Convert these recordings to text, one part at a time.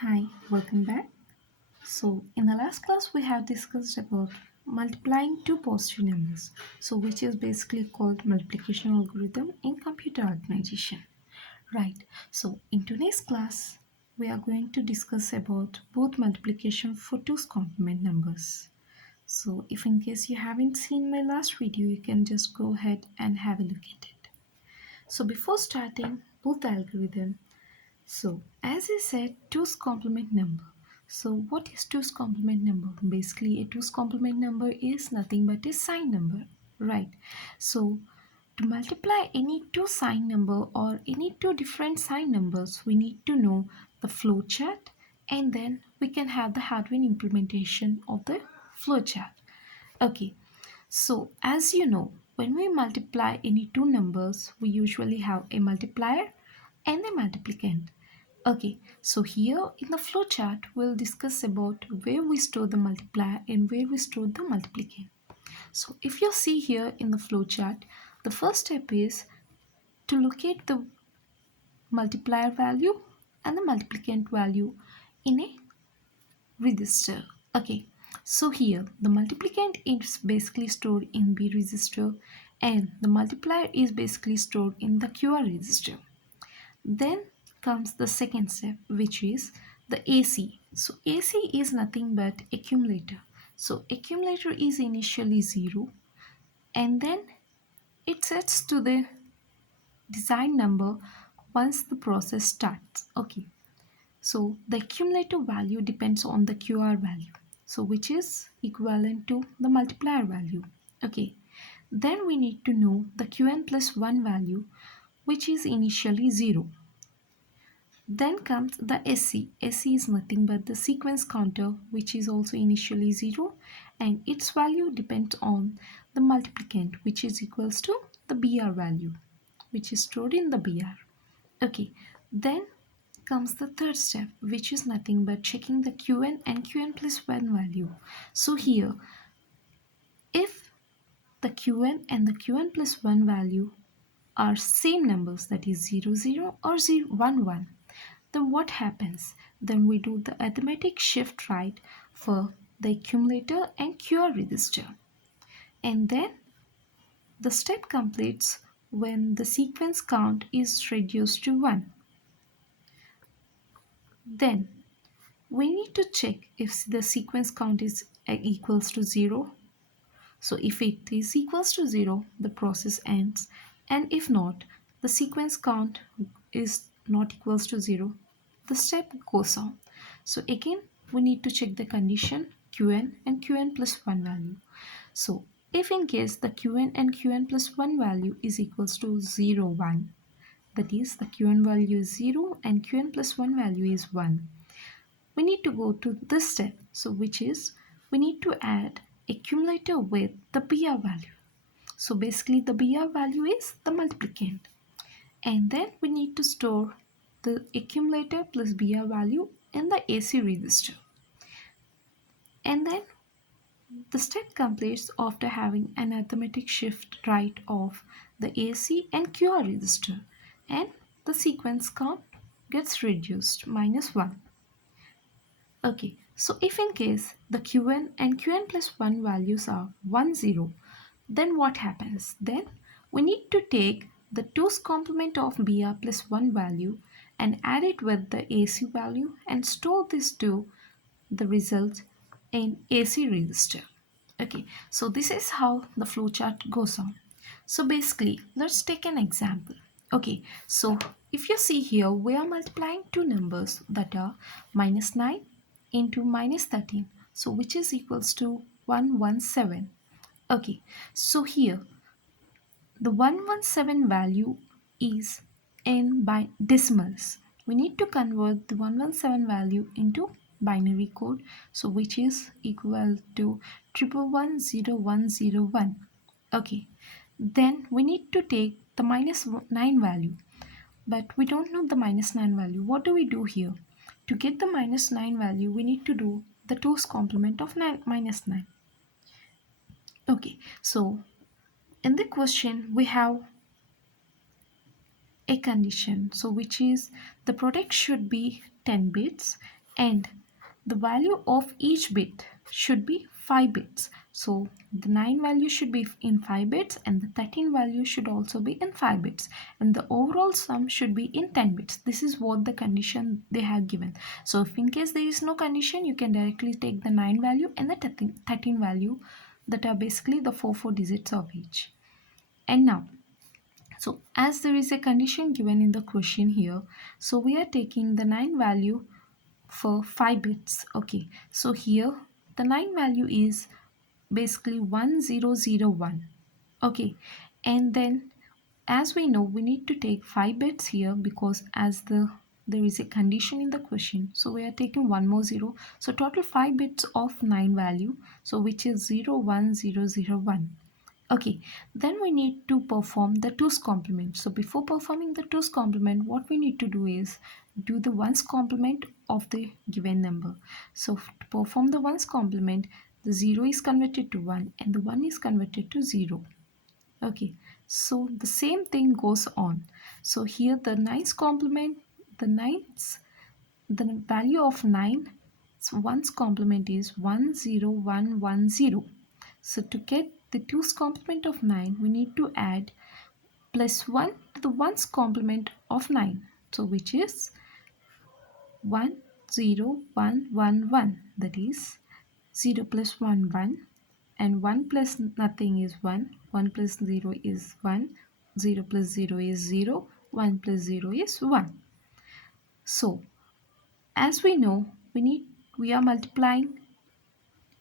Hi, welcome back. So, in the last class, we have discussed about multiplying two positive numbers, so which is basically called multiplication algorithm in computer organization. Right. So, in today's class, we are going to discuss about both multiplication for two's complement numbers. So, if in case you haven't seen my last video, you can just go ahead and have a look at it. So, before starting both the algorithm, so, as I said, 2's complement number. So, what is 2's complement number? Basically, a 2's complement number is nothing but a sign number, right? So, to multiply any two sign number or any two different sign numbers, we need to know the flow chart and then we can have the hardware implementation of the flow chart. Okay, so as you know, when we multiply any two numbers, we usually have a multiplier and a multiplicand. Okay, so here in the flowchart, we'll discuss about where we store the multiplier and where we store the multiplicand. So if you see here in the flowchart, the first step is to locate the multiplier value and the multiplicand value in a register. Okay, so here the multiplicand is basically stored in B register and the multiplier is basically stored in the QR register. Then comes the second step, which is the AC. So AC is nothing but accumulator. So accumulator is initially 0 and then it sets to the design number once the process starts. Okay. So the accumulator value depends on the QR value. So which is equivalent to the multiplier value. Okay. Then we need to know the Qn plus 1 value, which is initially 0. Then comes the SC. SC is nothing but the sequence counter, which is also initially 0 and its value depends on the multiplicand, which is equals to the BR value, which is stored in the BR. Okay, then comes the third step, which is nothing but checking the Qn and Qn plus 1 value. So here, if the Qn and the Qn plus 1 value are same numbers, that is 0 0 or 0 1 1, then what happens? Then we do the arithmetic shift right for the accumulator and QR register. And then the step completes when the sequence count is reduced to 1. Then we need to check if the sequence count is equals to 0. So if it is equals to 0, the process ends, and if not, the sequence count is not equals to 0, the step goes on. So again, we need to check the condition Qn and Qn plus 1 value. So if in case the Qn and Qn plus 1 value is equals to 0, 1, that is the Qn value is 0 and Qn plus 1 value is 1, we need to go to this step, so which is we need to add accumulator with the BR value. So basically the BR value is the multiplicand, and then we need to store the accumulator plus BR value in the AC register, and then the step completes after having an arithmetic shift right of the AC and QR register, and the sequence count gets reduced -1. Okay, so if in case the Qn and Qn plus 1 values are 1, 0, then what happens? Then we need to take the 2's complement of Br plus 1 value and add it with the AC value and store this to the result in AC register. Okay, so this is how the flowchart goes on. So basically, let's take an example. Okay, so if you see here, we are multiplying two numbers that are -9 into -13. So which is equals to 117. Okay, so here the 117 value is in by decimals. We need to convert the 117 value into binary code, so which is equal to 1110101. Okay, then we need to take the -9 value, but we don't know the -9 value. What do we do here? To get the -9 value, we need to do the 2's complement of -9. Okay, so in the question we have a condition, so which is the product should be 10 bits and the value of each bit should be 5 bits. So the 9 value should be in 5 bits and the 13 value should also be in 5 bits, and the overall sum should be in 10 bits. This is what the condition they have given. So if in case there is no condition, you can directly take the 9 value and the 13 value, that are basically the 4 digits of each. And now, so as there is a condition given in the question here, so we are taking the 9 value for 5 bits. Okay, so here the 9 value is basically 1001. Okay, and then as we know, we need to take 5 bits here because as there is a condition in the question, so we are taking one more zero, so total 5 bits of 9 value, so which is 01001. Okay, then we need to perform the 2's complement. So before performing the 2's complement, what we need to do is do the 1's complement of the given number. So to perform the 1's complement, the 0 is converted to 1 and the 1 is converted to 0. Okay, so the same thing goes on. So here the 9's complement, the value of 9, so 1's complement is 10110. So to get the 2's complement of 9, we need to add plus 1 to the 1's complement of 9. So which is 10111. That is 0 plus 1 1 and 1 plus nothing is 1. 1 plus 0 is 1. 0 plus 0 is 0. 1 plus 0 is 1. So as we know, we are multiplying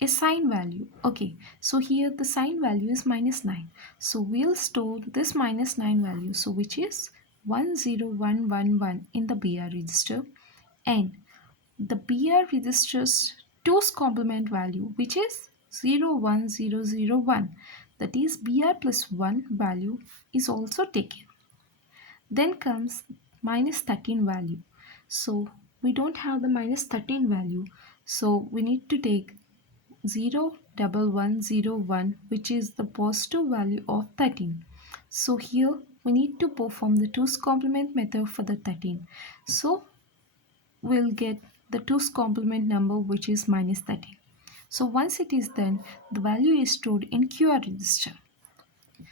a sign value. Okay, so here the sign value is minus 9. So we'll store this minus 9 value, so which is 10111 in the BR register, and the BR register's 2's complement value, which is 01001. That is BR plus 1 value is also taken. Then comes minus 13 value. So we don't have the minus 13 value. So we need to take 01101, which is the positive value of 13. So here we need to perform the 2's complement method for the 13. So we'll get the 2's complement number, which is minus 13. So once it is done, the value is stored in QR register.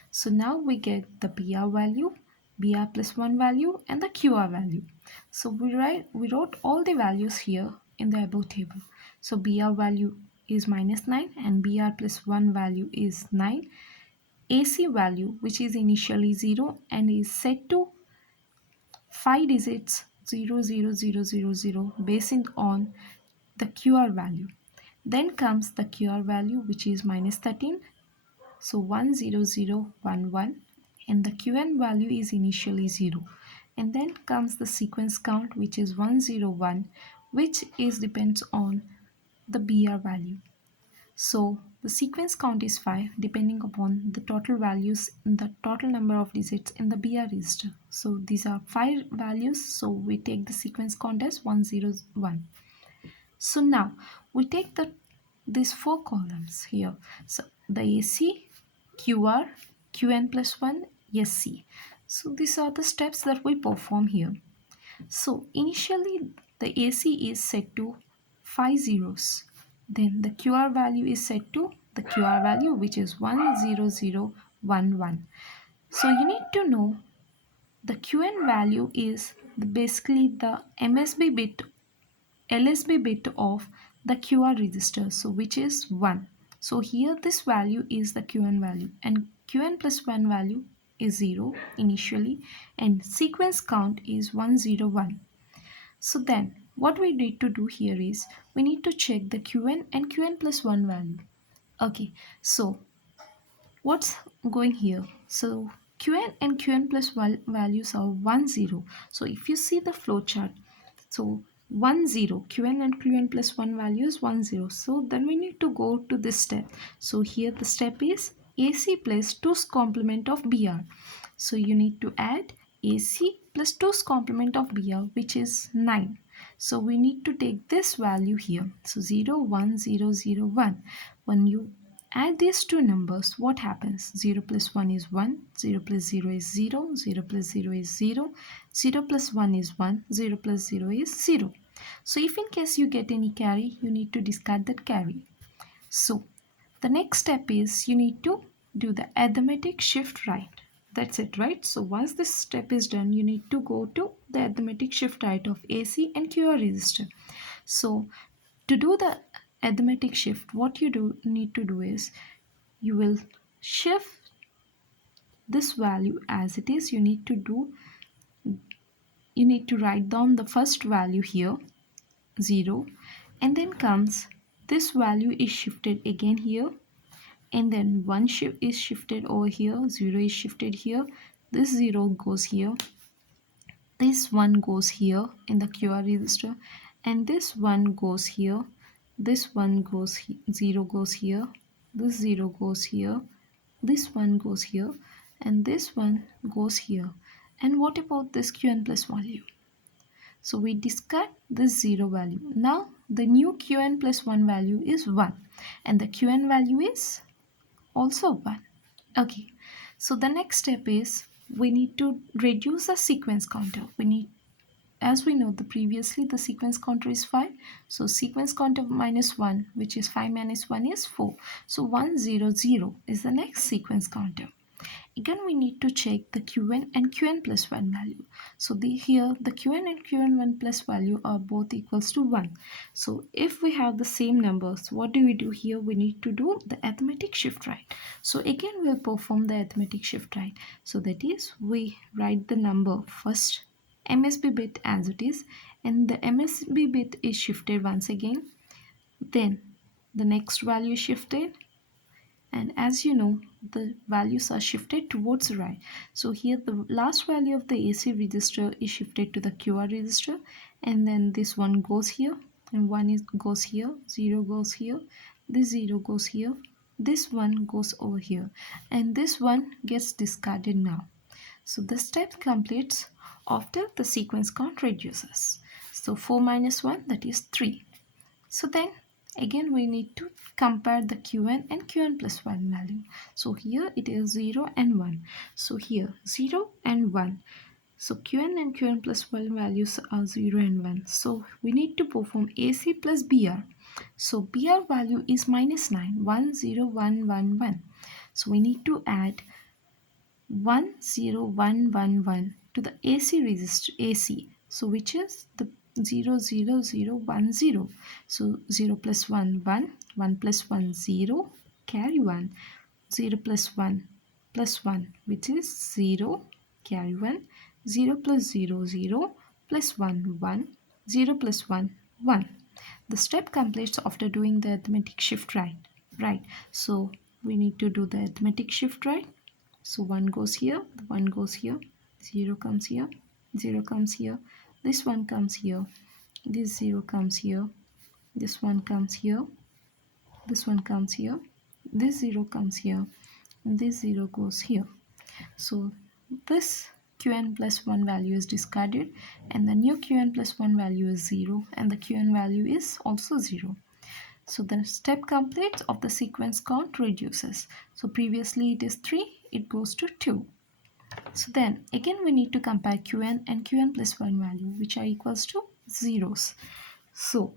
So now we get the BR value, BR plus 1 value and the QR value. So we wrote all the values here in the above table. So BR value is minus 9 and BR plus 1 value is 9. AC value, which is initially 0 and is set to 5 digits 00000 based on the QR value. Then comes the QR value, which is minus 13. So 10011, and the QN value is initially 0. And then comes the sequence count, which is 101, which is depends on the BR value. So the sequence count is 5 depending upon the total values in the total number of digits in the BR register. So these are 5 values, so we take the sequence count as 101. So now we take these 4 columns here. So the AC, QR, QN plus 1, SC. So these are the steps that we perform here. So initially the AC is set to 5 zeros. Then the QR value is set to the QR value, which is 10011. So you need to know the QN value is basically the MSB bit, LSB bit of the QR register, so which is 1. So here this value is the QN value and QN plus 1 value is 0 initially and sequence count is 101. So then what we need to do here is we need to check the QN and QN plus 1 value. Okay, so what's going here? So Qn and Qn plus values are 1 0. So if you see the flow chart, so 1 0, Qn and Qn plus 1 value is 1 0. So then we need to go to this step. So here the step is AC plus 2's complement of BR. So you need to add AC plus 2's complement of BR, which is 9. So we need to take this value here. So 01001. When you add these two numbers, what happens? 0 plus 1 is 1, 0 plus 0 is 0, 0 plus 0 is 0, 0 plus 1 is 1, 0 plus 0 is 0. So if in case you get any carry, you need to discard that carry. So the next step is you need to do the arithmetic shift right. That's it, right? So once this step is done, you need to go to the arithmetic shift right of AC and QR register. So to do the arithmetic shift, what you need to do is you will shift this value as it is. You need to write down the first value here, 0, and then comes this value is shifted again here, and then 1 is shifted over here, 0 is shifted here, this 0 goes here, this 1 goes here in the QR register, and this 1 goes here, this 1 goes 0 goes here, this 0 goes here, this 1 goes here, and this 1 goes here. And what about this qn plus value? So we discard this 0 value. Now the new qn plus 1 value is 1, and the qn value is also 1. Okay, so the next step is we need to reduce the sequence counter. As we know, the previously the sequence counter is 5, so sequence counter minus 1, which is 5 minus 1 is 4. So 1 0 0 is the next sequence counter. Again, we need to check the qn and qn plus 1 value. So here the qn and qn1 plus value are both equals to 1. So if we have the same numbers, what do we do here? We need to do the arithmetic shift right. So again, we'll perform the arithmetic shift right. So that is, we write the number first MSB bit as it is, and the MSB bit is shifted once again. Then the next value is shifted, and as you know, the values are shifted towards the right. So here the last value of the AC register is shifted to the QR register, and then this one goes here, and goes here, 0 goes here, this 0 goes here, this one goes over here, and this one gets discarded now. So the step completes after the sequence count reduces. So 4 minus 1, that is 3. So then again we need to compare the qn and qn plus 1 value. So here it is 0 and 1. So here 0 and 1. So qn and qn plus 1 values are 0 and 1. So we need to perform AC plus BR. So BR value is minus 9, 1 0 1 1 1. So we need to add 10111 to the AC register AC, so which is the 00010. So 0 plus 1 1, 1 plus 1 0, carry 1, 0 plus 1 plus 1, which is 0, carry 1, 0 plus 0 0 plus 1 1, 0 plus 1 1. The step completes after doing the arithmetic shift right. So we need to do the arithmetic shift right. So 1 goes here, 1 goes here, 0 comes here, 0 comes here, this 1 comes here, this 0 comes here, this 1 comes here, this 1 comes here, this 0 comes here, and this 0 goes here. So this qn plus 1 value is discarded, and the new qn plus 1 value is 0, and the qn value is also 0. So the step completes of the sequence count reduces. So previously it is 3, it goes to 2. So then again we need to compare qn and qn plus 1 value, which are equals to zeros. So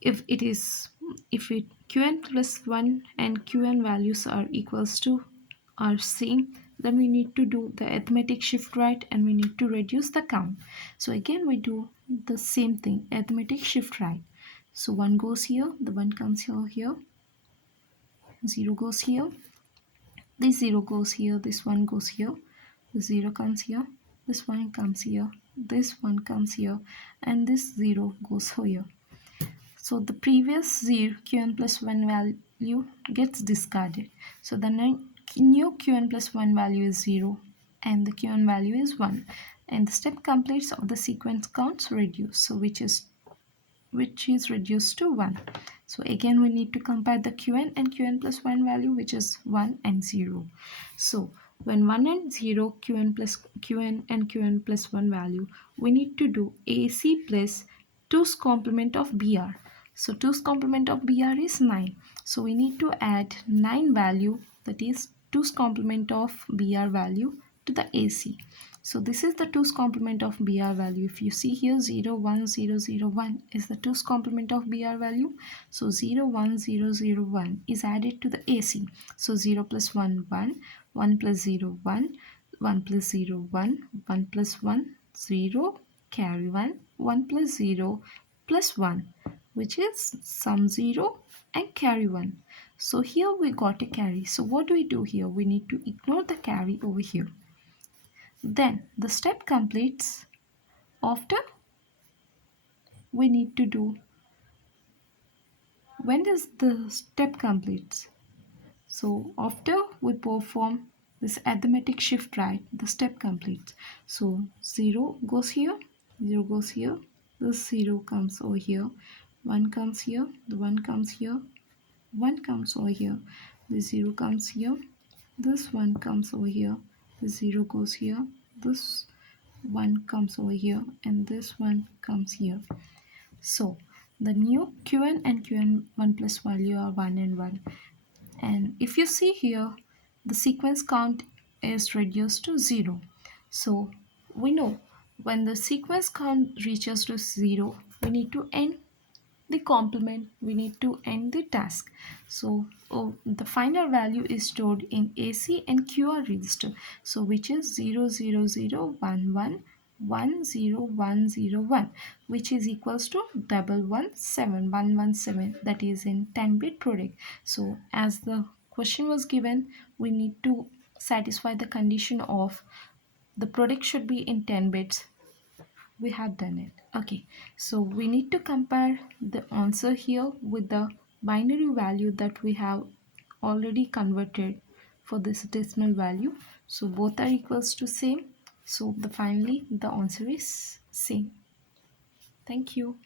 if qn plus 1 and qn values are equals to are same, then we need to do the arithmetic shift right, and we need to reduce the count. So again we do the same thing, arithmetic shift right. So 1 goes here, the 1 comes here, 0 goes here, this 0 goes here, this 1 goes here, the 0 comes here, this 1 comes here, this 1 comes here, and this 0 goes here. So the previous 0 qn plus 1 value gets discarded. So the new qn plus 1 value is 0, and the qn value is 1, and the step completes of the sequence counts reduce, so which is reduced to 1. So again we need to compare the qn and qn plus 1 value, which is 1 and 0. So when 1 and 0 qn and qn plus 1 value, we need to do AC plus 2's complement of BR. So 2's complement of BR is 9. So we need to add 9 value, that is 2's complement of BR value, to the AC. So this is the 2's complement of BR value. If you see here 0, 1, 0, 0, 1 is the 2's complement of BR value. So 0, 1, 0, 0, 1 is added to the AC. So 0 plus 1, 1, 1 plus 0, 1, 1 plus 0, 1, 1 plus 1, 0, carry 1, 1 plus 0 plus 1, which is sum 0 and carry 1. So here we got a carry. So what do we do here? We need to ignore the carry over here. Then the step completes. After we need to do, when does the step completes? So after we perform this arithmetic shift right, the step completes. So 0 goes here, 0 goes here, this 0 comes over here, 1 comes here, the 1 comes here, 1 comes over here, the 0 comes here, this 1 comes over here, the 0 goes here, this 1 comes over here, and this one comes here. So the new Qn and Qn1 plus value are 1 and 1. And if you see here, the sequence count is reduced to 0. So we know when the sequence count reaches to 0, we need to end the complement, we need to end the task. So the final value is stored in AC and QR register, so which is 00011 which is equals to 117117, that is in 10-bit product. So as the question was given, we need to satisfy the condition of the product should be in 10 bits. We have done it. Okay, so we need to compare the answer here with the binary value that we have already converted for this decimal value. So both are equals to same. So finally the answer is same. Thank you.